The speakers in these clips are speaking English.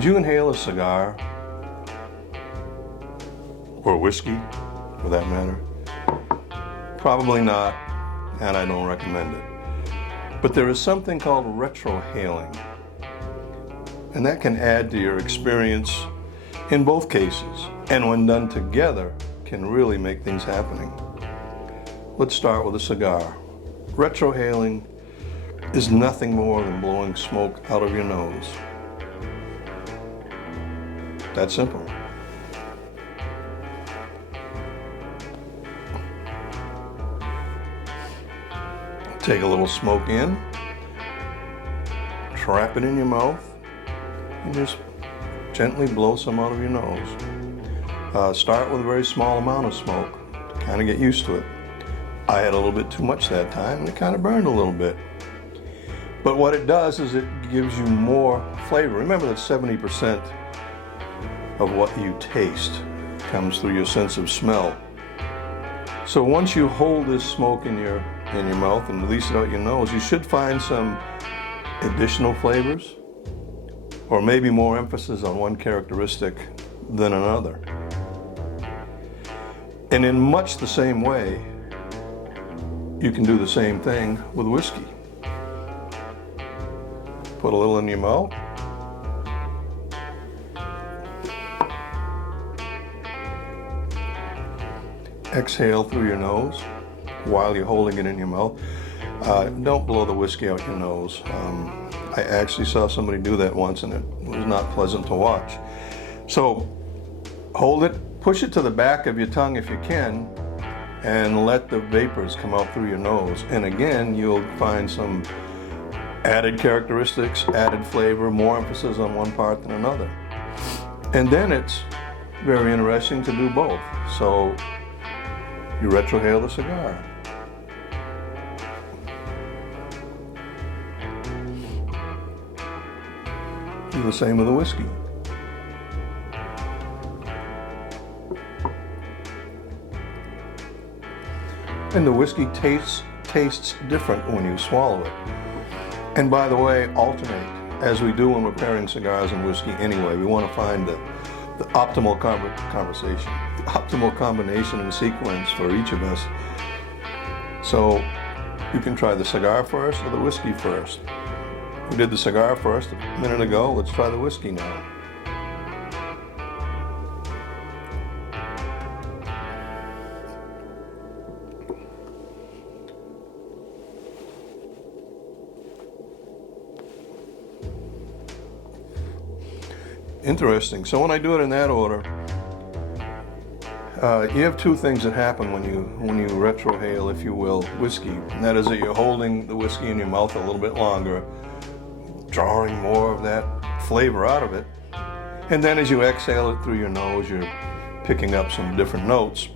Would you inhale a cigar? Or whiskey, for that matter? Probably not, and I don't recommend it. But there is something called retro-haling, and that can add to your experience in both cases, and when done together, can really make things happening. Let's start with a cigar. Retro-haling is nothing more than blowing smoke out of your nose. That simple. Take a little smoke in, trap it in your mouth, and just gently blow some out of your nose. Start with a very small amount of smoke to kind of get used to it. I had a little bit too much that time and it kind of burned a little bit. But what it does is it gives you more flavor. Remember that 70% of what you taste comes through your sense of smell. So once you hold this smoke in your mouth and release it out your nose, you should find some additional flavors, or maybe more emphasis on one characteristic than another. And in much the same way, you can do the same thing with whiskey. Put a little in your mouth. Exhale through your nose while you're holding it in your mouth. Don't blow the whiskey out your nose. I actually saw somebody do that once and it was not pleasant to watch. So hold it, push it to the back of your tongue if you can, and let the vapors come out through your nose. And again, you'll find some added characteristics, added flavor, more emphasis on one part than another. And then it's very interesting to do both. So you retrohale the cigar. Do the same with the whiskey. And the whiskey tastes different when you swallow it. And by the way, alternate, as we do when we're pairing cigars and whiskey anyway. We want to find the optimal conversation, the optimal combination and sequence for each of us. So you can try the cigar first or the whiskey first. We did the cigar first a minute ago. Let's try the whiskey now. Interesting. So when I do it in that order, you have two things that happen when you retrohale, if you will, whiskey. And that is that you're holding the whiskey in your mouth a little bit longer, drawing more of that flavor out of it. And then as you exhale it through your nose, you're picking up some different notes.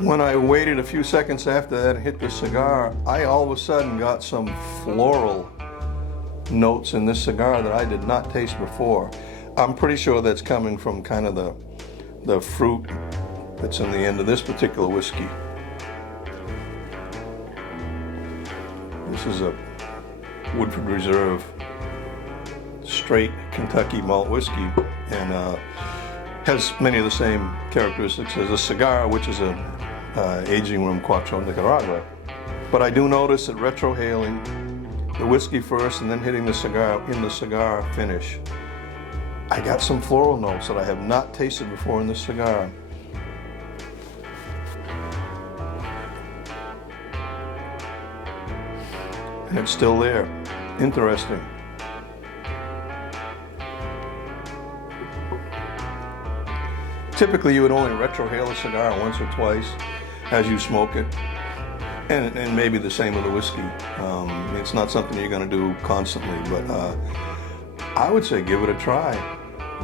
When I waited a few seconds after that and hit the cigar, I all of a sudden got some floral notes in this cigar that I did not taste before. I'm pretty sure that's coming from kind of the fruit that's in the end of this particular whiskey. This is a Woodford Reserve straight Kentucky malt whiskey, and has many of the same characteristics as a cigar, which is a aging room Cuatro Nicaragua. But I do notice that retrohaling the whiskey first and then hitting the cigar in the cigar finish, I got some floral notes that I have not tasted before in this cigar. And it's still there. Interesting. Typically you would only retrohale a cigar once or twice as you smoke it. And maybe the same with the whiskey. It's not something you're going to do constantly, but I would say give it a try.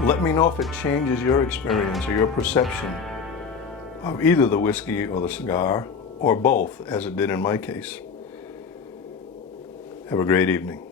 Let me know if it changes your experience or your perception of either the whiskey or the cigar, or both, as it did in my case. Have a great evening.